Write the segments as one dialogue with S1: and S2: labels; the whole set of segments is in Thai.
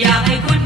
S1: อยากให้คุณ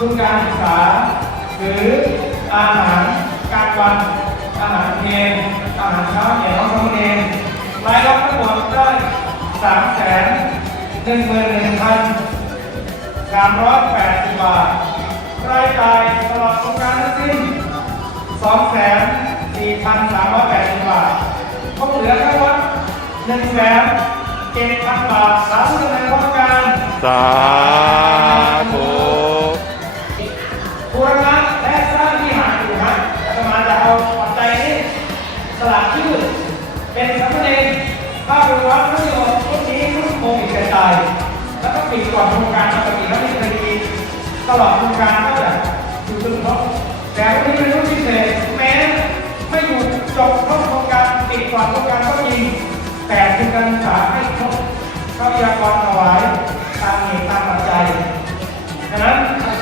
S1: ทุนการ
S2: ศึกษา หรืออาหารกลางวันอาหารเพลนอาหารเช้าแก่น้องสมเณรรายรับทั้งหมดได้สามแสนหนึ่งหมื่นหนึ่งพันสามร้อยแปดสิบบาท รายจ่ายตลอดโครงการทั้งสิ้นสองแสนสี่พันสามร้อยแปดสิบบาทคงเหลือทั้งหมดหนึ่งแสนเจ็ดพันบาทสามเดือนในโครงการ
S3: สาา
S2: ยแล้วก็ปิดก่อนโครงการปกติแล้วไม่เคยมีตลอดโครงการก็จะอยู่จนครบแต่วันนี้เป็นรุ่นพิเศษแม้ไม่อยู่จบครบโครงการปิดก่อนโครงการก็จริงแต่ทุนการศึกษาให้ครบทรัพยากรถวายตามเหตุตามปัจจัยดังนั้น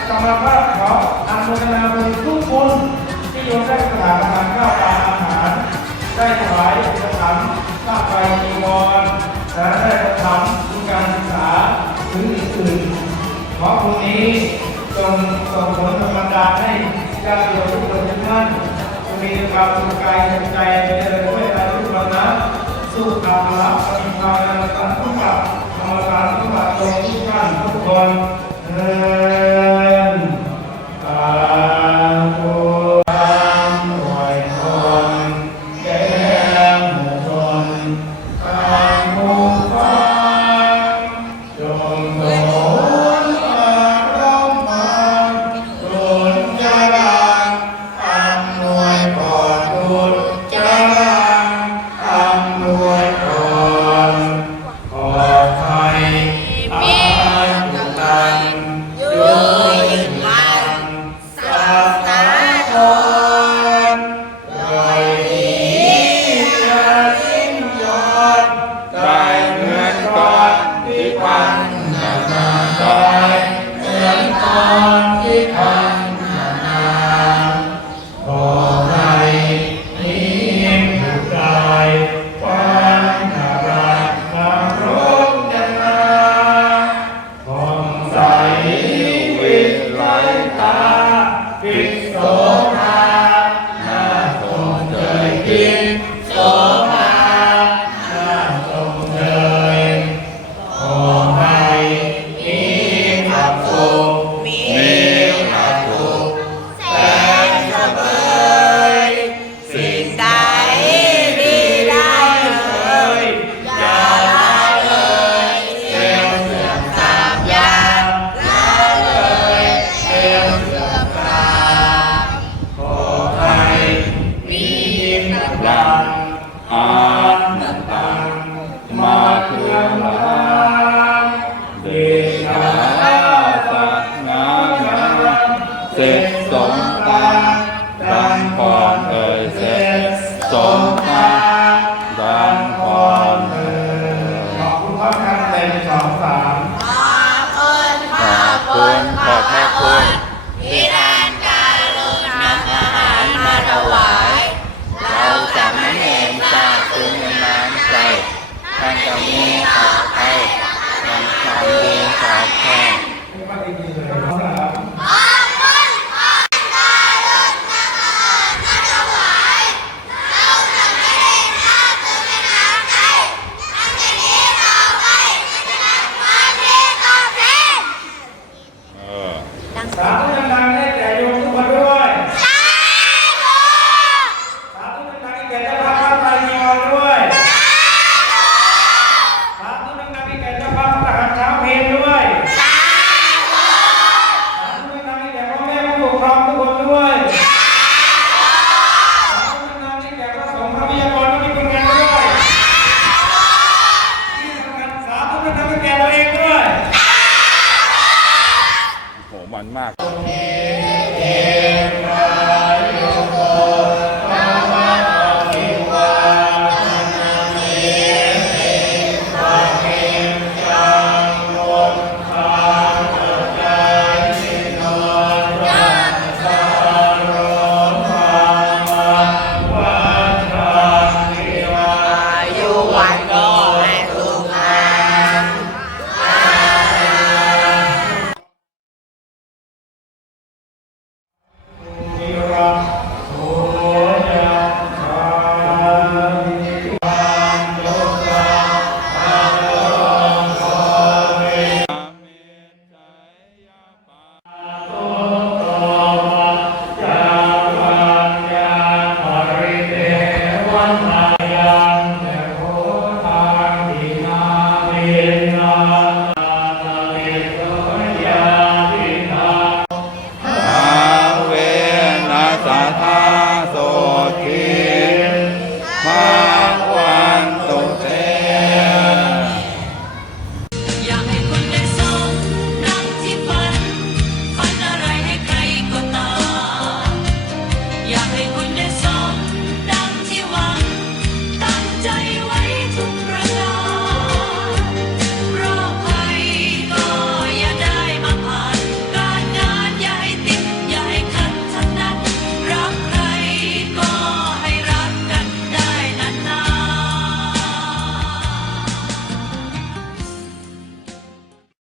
S2: กรรมภาพขออนุโมทนาบุญทุกคนที่โยมได้สถาน ญาติโยมทุกคนทุกท่านมีความสุขกายสุขใจเจริญด้วยอายุวันนะสุขภาพละปฏิภาณและทุกข์กรรมการทุกข์โยมทุกท่านทุกคนเออ นานาได้เหมือนตอนที่พันนา ตังอานันตัง ต้อทำให้แกเราเองด้วยโอ้โหมั
S4: นมากต
S2: รง